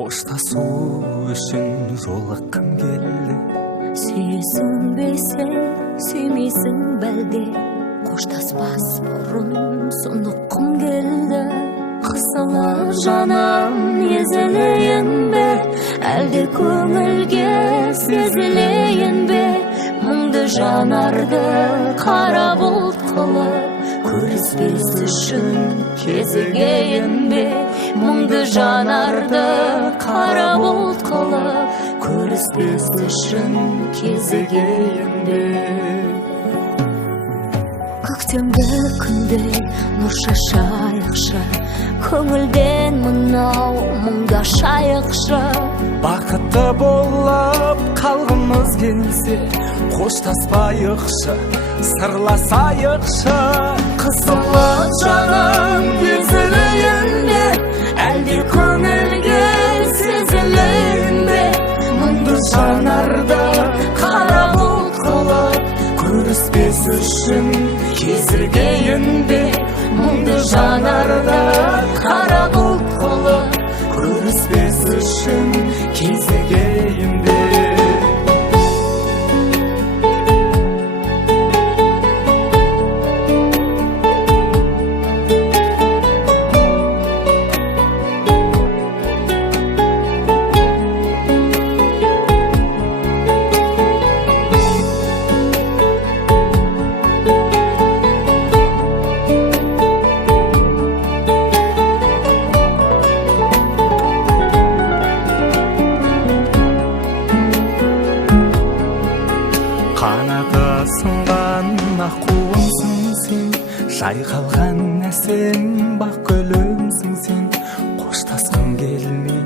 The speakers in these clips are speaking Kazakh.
кошташуу үчүн жолуккан келди. Сүйесің бе сен, сүймейсің бәлде, қоштаспас бұрын сұныққым келді. Қысылып жаным езілейін бе, әлде көңілге сезілейін бе? Мұңды жанарды қара бұлт қылып, көріспес үшін кезігейін бе? Мұңды жанарды қара бұлт қылып, көріспес үшін кезігейін бе? Көктемгі күндей нұр шашайықшы, көңілден мынау мұңдашайықшы. Бақытты болып қалғымыз келсе, қоштаспайықшы, сырласайықшы. Қысылып жаным езілейін бе, әлде көңілге сезілейін бе? Мұңды жанарды қара бұлт қылып, көріспес үшін кезігейін бе? Мұңды жанарды қара бұлт қылып, көріспес үшін кезігейін бе? Қанаты сынған аққуымсың сен, жайқалған әсем бақ гүлімсің сен. Қоштасқым келмей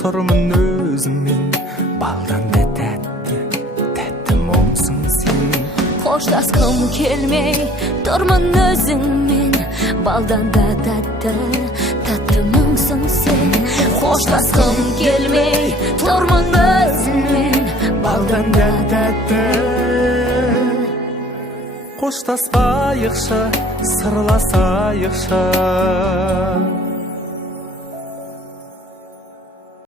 тұрмын өзіңмен, балдан да тәтті, тәтті мұңсың сен. Қоштасқым келмей тұрмын өзіңмен, балдан да тәтті, тәтті мұңсың сен. Қоштасқым келмей тұрмын өзіңмен, балдан да тәтті. Қоштаспайықшы, сырласайықшы.